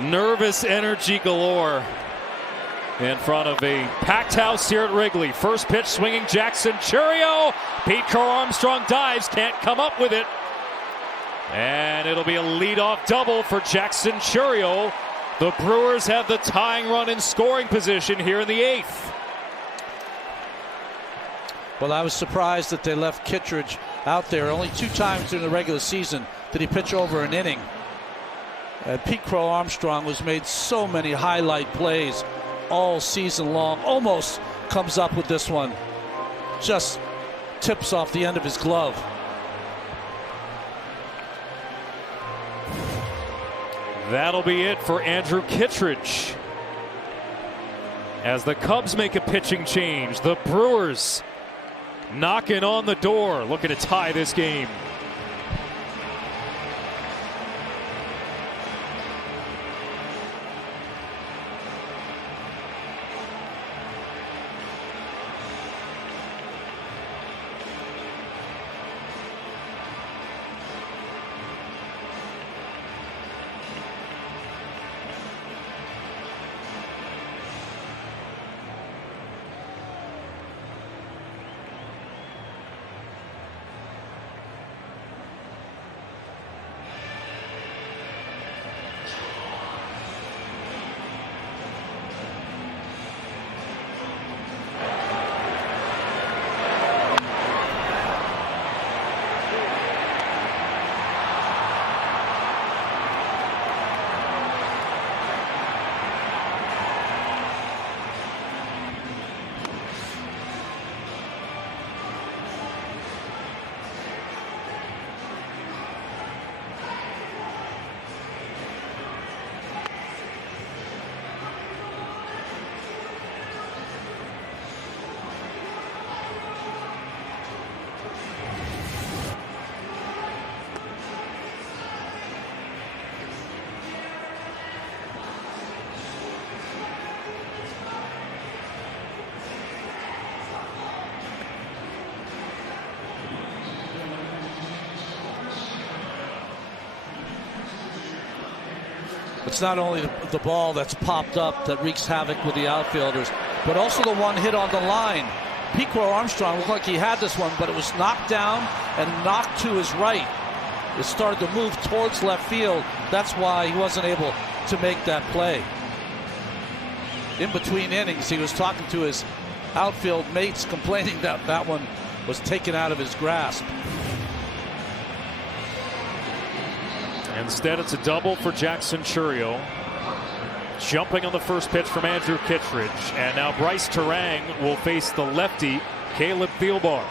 Nervous energy galore in front of a packed house here at Wrigley. First pitch swinging Jackson Chourio. Pete Crow Armstrong dives, can't come up with it. And it'll be a leadoff double for Jackson Chourio. The Brewers have the tying run in scoring position here in the 8th. Well, I was surprised that they left Kittredge out there. Only 2 times during the regular season did he pitch over an inning. Pete Crow Armstrong was made so many highlight plays all season long. Almost comes up with this one. Just tips off the end of his glove. That'll be it for Andrew Kittredge. As the Cubs make a pitching change, the Brewers knocking on the door, looking to tie this game. It's not only the ball that's popped up that wreaks havoc with the outfielders, but also the one hit on the line. Pete Crow Armstrong looked like he had this one, but it was knocked down and knocked to his right. It started to move towards left field. That's why he wasn't able to make that play. In between innings, he was talking to his outfield mates, complaining that that one was taken out of his grasp. Instead, it's a double for Jackson Chourio. Jumping on the first pitch from Andrew Kittredge. And now Bryce Turang will face the lefty, Caleb Thielbar.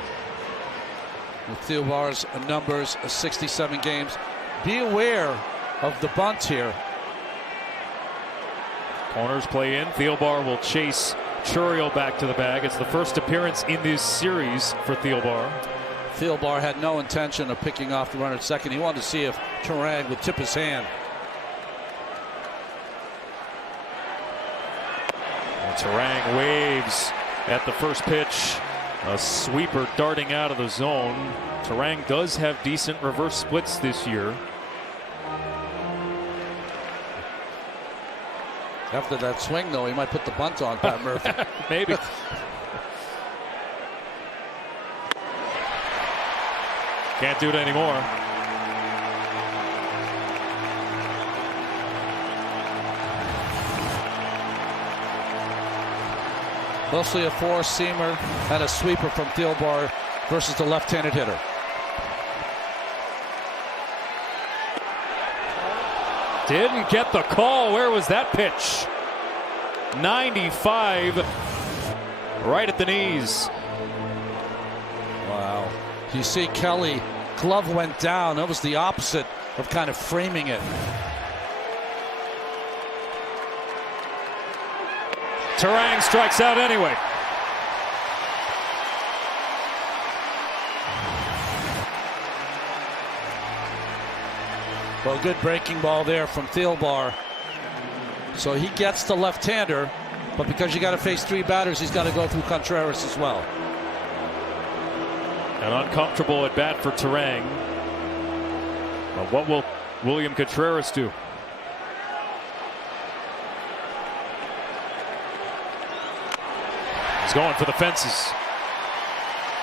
With Thielbar's numbers, 67 games. Be aware of the bunt here. Corners play in. Thielbar will chase Chourio back to the bag. It's the first appearance in this series for Thielbar. Thielbar had no intention of picking off the runner at second. He wanted to see if Turang would tip his hand. And Turang waves at the first pitch. A sweeper darting out of the zone. Turang does have decent reverse splits this year. After that swing, though, he might put the bunt on Pat Murphy. Maybe. Can't do it anymore. Mostly a four-seamer and a sweeper from Thielbar versus the left-handed hitter. Didn't get the call. Where was that pitch? 95 right at the knees. Wow. You see Kelly, glove went down. That was the opposite of kind of framing it. Turang strikes out anyway. Well, good breaking ball there from Thielbar. So he gets the left-hander, but because you got to face 3 batters, he's got to go through Contreras as well. An uncomfortable at bat for Turang. But what will William Contreras do? He's going for the fences.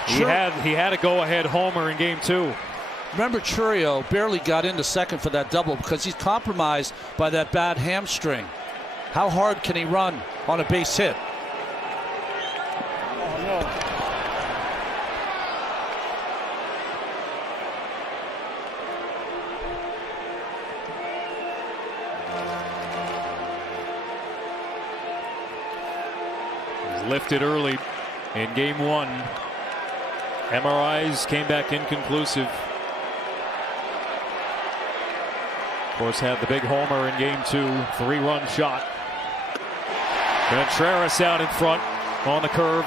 He had a go-ahead homer in game 2. Remember, Chourio barely got into second for that double because he's compromised by that bad hamstring. How hard can he run on a base hit? Oh, no. Lifted early in game 1. MRIs came back inconclusive. Of course, had the big homer in game 2, 3-run shot. Contreras out in front on the curve.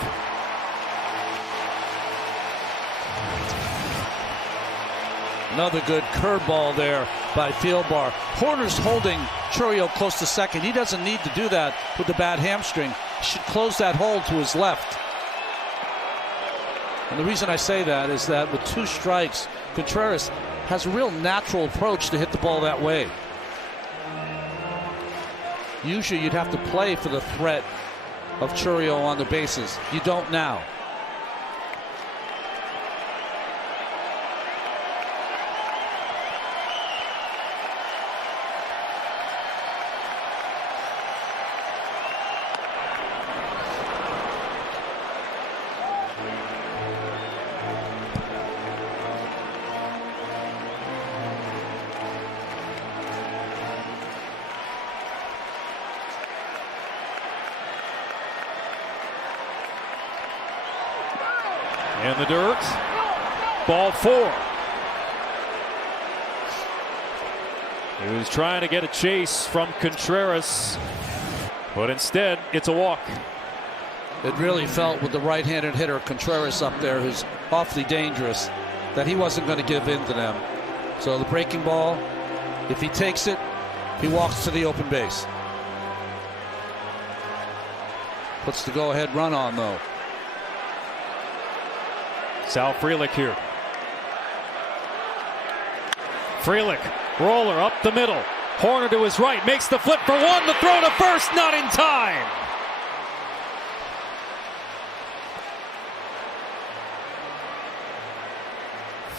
Another good curveball there by Fieldbar. Horner's holding Chourio close to second. He doesn't need to do that with the bad hamstring. He should close that hold to his left. And the reason I say that is that with 2 strikes, Contreras has a real natural approach to hit the ball that way. Usually you'd have to play for the threat of Chourio on the bases. You don't now. In the dirt. Ball 4. He was trying to get a chase from Contreras, but instead it's a walk. It really felt with the right-handed hitter Contreras up there, who's awfully dangerous, that he wasn't going to give in to them. So the breaking ball, if he takes it, he walks to the open base. Puts the go-ahead run on, though. Sal Frelick here. Frelick, roller up the middle. Horner to his right, makes the flip for 1. The throw to first, not in time.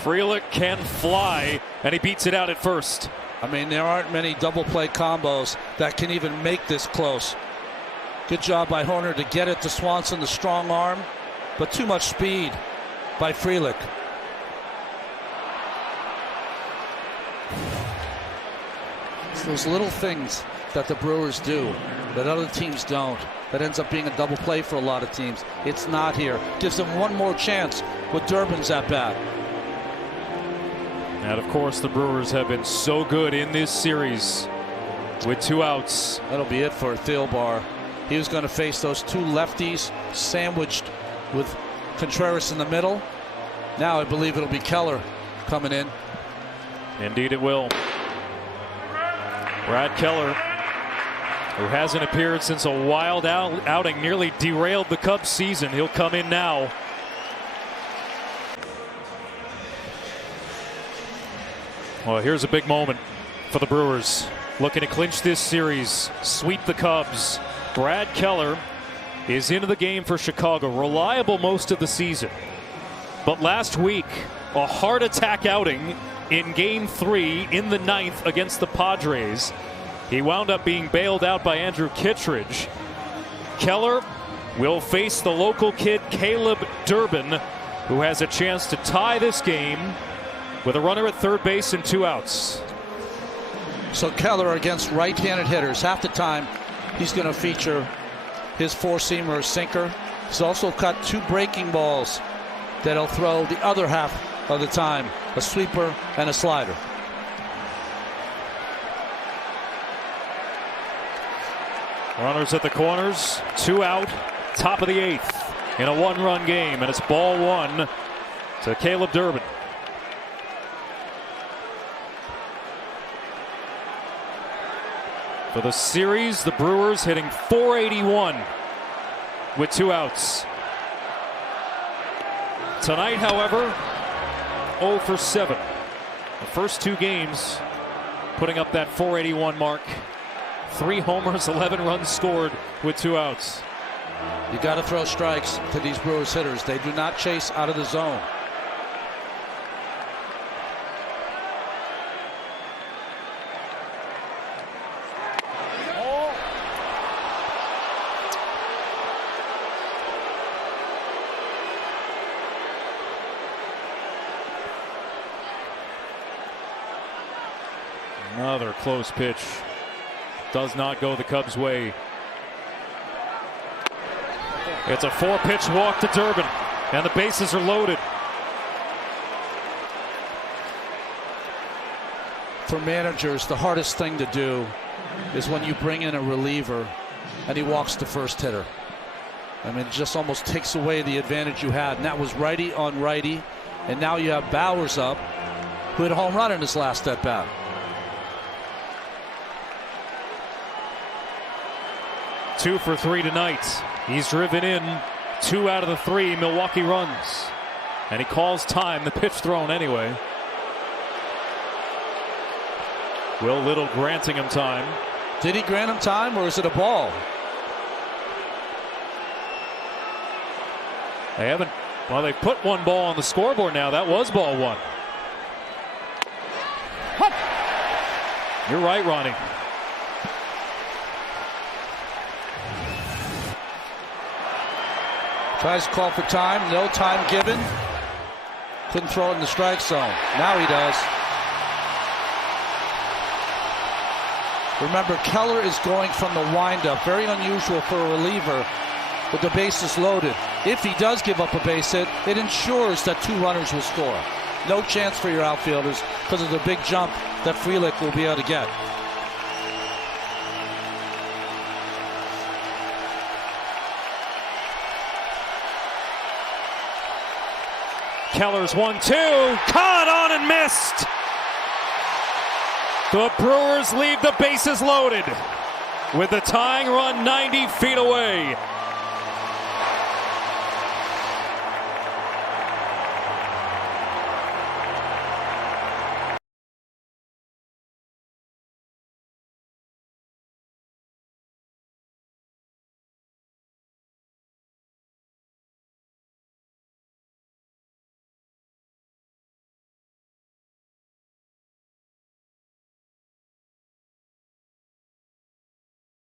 Frelick can fly, and he beats it out at first. I mean, there aren't many double play combos that can even make this close. Good job by Horner to get it to Swanson, the strong arm, but too much speed by Frelick. It's those little things that the Brewers do that other teams don't, that ends up being a double play for a lot of teams. It's not here. Gives them one more chance with Durbin's at bat. And of course, the Brewers have been so good in this series with 2 outs. That'll be it for Thielbar. He was going to face those 2 lefties sandwiched with Contreras in the middle. Now I believe it'll be Keller coming in. Indeed it will. Brad Keller, who hasn't appeared since a wild outing, nearly derailed the Cubs season. He'll come in now. Well, here's a big moment for the Brewers. Looking to clinch this series, sweep the Cubs. Brad Keller is into the game for Chicago, reliable most of the season. But last week, a heart attack outing in game 3 in the 9th against the Padres. He wound up being bailed out by Andrew Kittredge. Keller will face the local kid Caleb Durbin, who has a chance to tie this game with a runner at third base and 2 outs. So Keller against right-handed hitters. Half the time he's going to feature his 4-seamer sinker. He's also got 2 breaking balls that he'll throw the other half of the time, a sweeper and a slider. Runners at the corners, 2 out, top of the 8th in a 1-run game, and it's ball 1 to Caleb Durbin. For the series, the Brewers hitting .481 with 2 outs. Tonight, however, 0 for 7. The first 2 games putting up that .481 mark. 3 homers, 11 runs scored with 2 outs. You got to throw strikes to these Brewers hitters. They do not chase out of the zone. Another close pitch. Does not go the Cubs' way. It's a 4-pitch walk to Durbin, and the bases are loaded. For managers, the hardest thing to do is when you bring in a reliever and he walks the first hitter. I mean, it just almost takes away the advantage you had. And that was righty on righty. And now you have Bowers up, who hit a home run in his last at bat. Two for 3 tonight. He's driven in 2 out of the 3 Milwaukee runs. And he calls time. The pitch thrown anyway. Will Little granting him time. Did he grant him time, or is it a ball? They haven't. Well, they put 1 ball on the scoreboard now. That was ball 1. You're right, Ronnie. Tries to call for time. No time given. Couldn't throw it in the strike zone. Now he does. Remember, Keller is going from the windup. Very unusual for a reliever with the bases loaded. If he does give up a base hit, it ensures that 2 runners will score. No chance for your outfielders because of the big jump that Frelick will be able to get. Keller's 1-2. Caught on and missed. The Brewers leave the bases loaded with the tying run 90 feet away.